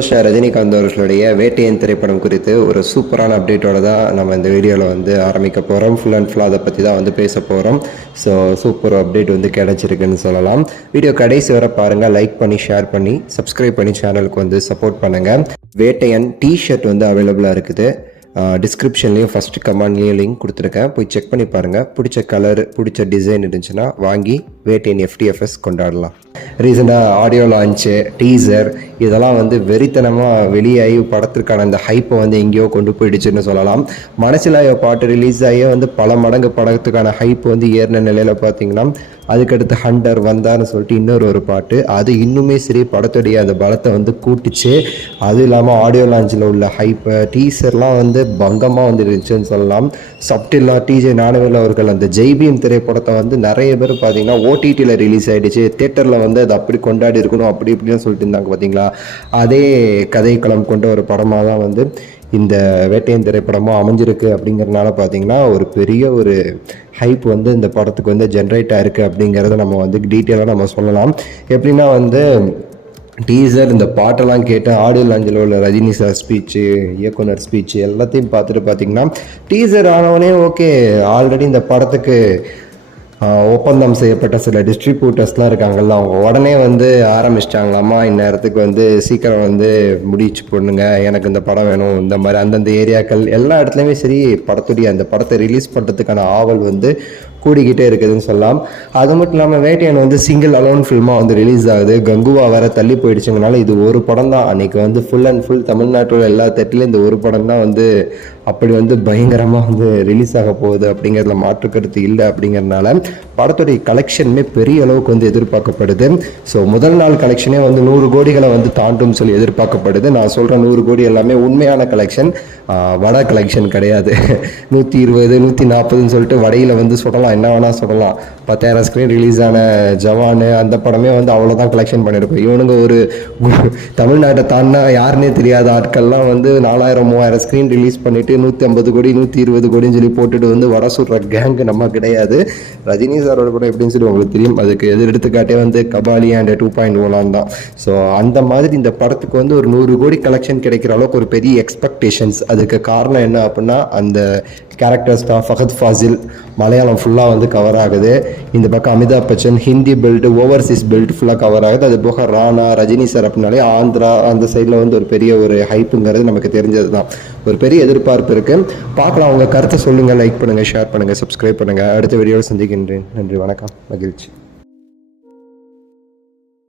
ரஜினிகாந்த் அவர்களுடைய வேட்டையன் திரைப்படம் குறித்து ஒரு சூப்பரான அப்டேட்டோட தான் நம்ம இந்த வீடியோவில் வந்து ஆரம்பிக்க போகிறோம். ஃபுல் அண்ட் ஃபுல்லாக அதை பற்றி தான் வந்து பேச போகிறோம். ஸோ சூப்பர் அப்டேட் வந்து கிடச்சிருக்குன்னு சொல்லலாம். வீடியோ கடைசி வரை பாருங்கள், லைக் பண்ணி ஷேர் பண்ணி சப்ஸ்கிரைப் பண்ணி சேனலுக்கு வந்து சப்போர்ட் பண்ணுங்கள். வேட்டையன் டிஷர்ட் வந்து அவைலபிளாக இருக்குது. டிஸ்கிரிப்ஷன்லேயும் ஃபஸ்ட்டு கமெண்ட்லேயும் லிங்க் கொடுத்துருக்கேன், போய் செக் பண்ணி பாருங்கள். பிடிச்ச கலர் பிடிச்ச டிசைன் இருந்துச்சுன்னா வாங்கி வேட்டையன் FTFS கொண்டாடலாம். ரீசெண்டாக ஆடியோ லான்ச்சு, டீசர் இதெல்லாம் வந்து வெறித்தனமாக வெளியாகி படத்திற்கான அந்த ஹைப்பை வந்து எங்கேயோ கொண்டு போயிடுச்சுன்னு சொல்லலாம். மனசிலாயோ பாட்டு ரிலீஸ் ஆகியே வந்து பல மடங்கு படத்துக்கான ஹைப் வந்து ஏறின நிலையில் பார்த்தீங்கன்னா அதுக்கடுத்து ஹண்டர் வந்தார்னு சொல்லிட்டு இன்னொரு பாட்டு, அது இன்னுமே சரி படத்துடைய அந்த பலத்தை வந்து கூட்டுச்சு. அதுவும் இல்லாமல் ஆடியோ லான்ச்சில் உள்ள ஹைப்பை டீசர்லாம் வந்து பங்கமாக வந்து இருந்துச்சுன்னு சொல்லலாம். சப்டில்லா TJ ஞானவேல் அவர்கள் அந்த ஜெய்பீம் திரைப்படத்தை வந்து நிறைய பேர் பார்த்தீங்கன்னா OTTயில் ரிலீஸ் ஆகிடுச்சு, தேட்டரில் வந்து அது அப்படி கொண்டாடி இருக்கணும் அப்படி இப்படின்னு சொல்லிட்டு இருந்தாங்க பார்த்தீங்களா. அதே கதைக்களம் கொண்ட ஒரு படமாக தான் வந்து இந்த வேட்டையன் திரைப்படமாக அமைஞ்சிருக்கு. அப்படிங்கிறதுனால பார்த்தீங்கன்னா ஒரு பெரிய ஒரு ஹைப் வந்து இந்த படத்துக்கு வந்து ஜென்ரேட் ஆயிருக்கு அப்படிங்கிறத நம்ம வந்து டீட்டெயிலாக நம்ம சொல்லலாம். எப்படின்னா வந்து டீசர் இந்த பாட்டெல்லாம் கேட்டு ஆடியோ லான்ச்சில் உள்ள ரஜினி சார் ஸ்பீச்சு, இயக்குனர் ஸ்பீச்சு எல்லாத்தையும் பார்த்துட்டு பார்த்தீங்கன்னா டீசர் ஆனவனே ஓகே, ஆல்ரெடி இந்த படத்துக்கு ஒப்பந்தம் செய்யப்பட்ட சில டிஸ்ட்ரிபியூட்டர்ஸ்லாம் இருக்காங்கல்ல, அவங்க உடனே வந்து ஆரம்பிச்சிட்டாங்களாமா, இந்நேரத்துக்கு வந்து சீக்கிரம் வந்து முடிச்சு போடுங்க, எனக்கு இந்த படம் வேணும், இந்த மாதிரி அந்தந்த ஏரியாக்கள் எல்லா இடத்துலையுமே சரி அந்த படத்தை ரிலீஸ் பண்ணுறதுக்கான ஆவல் வந்து கூடிக்கிட்டே இருக்குதுன்னு சொல்லலாம். அது மட்டும் இல்லாமல் வேட்டையன் வந்து சிங்கிள் அலோன் ஃபில்மாக வந்து ரிலீஸ் ஆகுது. கங்குவா வேற தள்ளி போயிடுச்சுங்கனால இது ஒரு படம் தான் அன்றைக்கி வந்து ஃபுல் அண்ட் ஃபுல் தமிழ்நாட்டோட எல்லா தேட்டர்லையும் இந்த ஒரு படம் தான் வந்து அப்படி வந்து பயங்கரமாக வந்து ரிலீஸ் ஆக போகுது அப்படிங்கிறதுல மாற்றுக்கருத்து இல்லை. அப்படிங்கிறதுனால படத்துடைய கலெக்ஷனுமே பெரிய அளவுக்கு வந்து எதிர்பார்க்கப்படுது. ஸோ முதல் நாள் கலெக்ஷனே வந்து 100 கோடிகளை வந்து தாண்டும் சொல்லி எதிர்பார்க்கப்படுது. நான் சொல்கிற 100 கோடி எல்லாமே உண்மையான கலெக்ஷன், வட கலெக்ஷன் கிடையாது. 120 140ன்னு சொல்லிட்டு வடையில் வந்து சொல்லலாம், என்ன வேணால் சொல்லலாம். 10,000 ஸ்க்ரீன் ரிலீஸ் ஆன ஜவானு அந்த படமே வந்து அவ்வளோதான் கலெக்ஷன் பண்ணியிருக்கோம். இவனுங்க ஒரு தமிழ்நாட்டை தாண்டினா யாருன்னே தெரியாத ஆட்கள்லாம் வந்து 4000 3000 ஸ்க்ரீன் ரிலீஸ் பண்ணிவிட்டு 150 கோடி 120 கோடின்னு சொல்லி போட்டுட்டு வந்து வட சுடுற கேங்கு நம்ம கிடையாது. ரஜினி சாரோட படம் எப்படின்னு சொல்லி உங்களுக்கு தெரியும். அதுக்கு எடுத்துக்காட்டே வந்து கபாலி அண்ட் 2.1 தான். ஸோ அந்த மாதிரி இந்த படத்துக்கு வந்து ஒரு 100 கோடி கலெக்ஷன் கிடைக்கிற அளவுக்கு ஒரு பெரிய எக்ஸ்பெக்டேஷன்ஸ். அதுக்கு காரணம் என்ன அப்படின்னா அந்த கேரக்டர்ஸ் தான். ஃபஹத் ஃபாசில் மலையாளம் ஃபுல்லாக வந்து கவர் ஆகுது. இந்த பக்கம் Amitabh Bachchan Hindi belt, Overseas belt ஃபுல்லாக கவர் ஆகுது. அது போக ராணா, ரஜினி சார் அப்படின்னாலே ஆந்திரா அந்த சைடில் வந்து ஒரு பெரிய ஒரு ஹைப்புங்கிறது நமக்கு தெரிஞ்சது தான். ஒரு பெரிய எதிர்பார்ப்பு இருக்குது. பார்க்கலாம், அவங்க கருத்தை சொல்லுங்கள், லைக் பண்ணுங்கள், ஷேர் பண்ணுங்கள், சப்ஸ்கிரைப் பண்ணுங்கள். அடுத்த வீடியோவில் சந்திக்கின்றேன். நன்றி, வணக்கம், மகிழ்ச்சி.